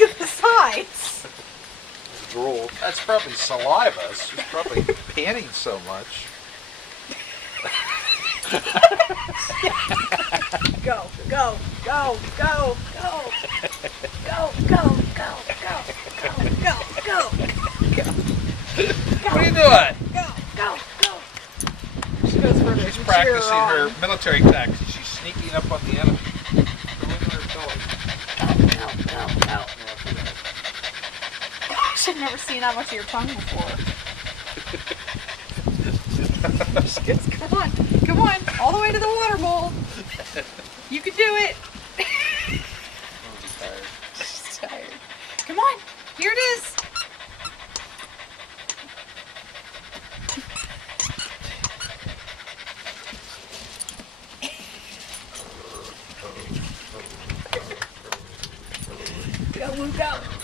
Look at the sides. Drool. That's probably saliva. She's probably panting so much. Go, go, go, go, go. Go, go, go, go, go, go, go. What are you doing? Go, go, go. She goes for She's practicing her military tactics. She's sneaking up on the enemy. Going where it's going. Go, go, go. I've never seen that much of your tongue before. She goes, come on, all the way to the water bowl. You can do it. She's tired. She's tired. Come on, here it is. Go, Lou, go.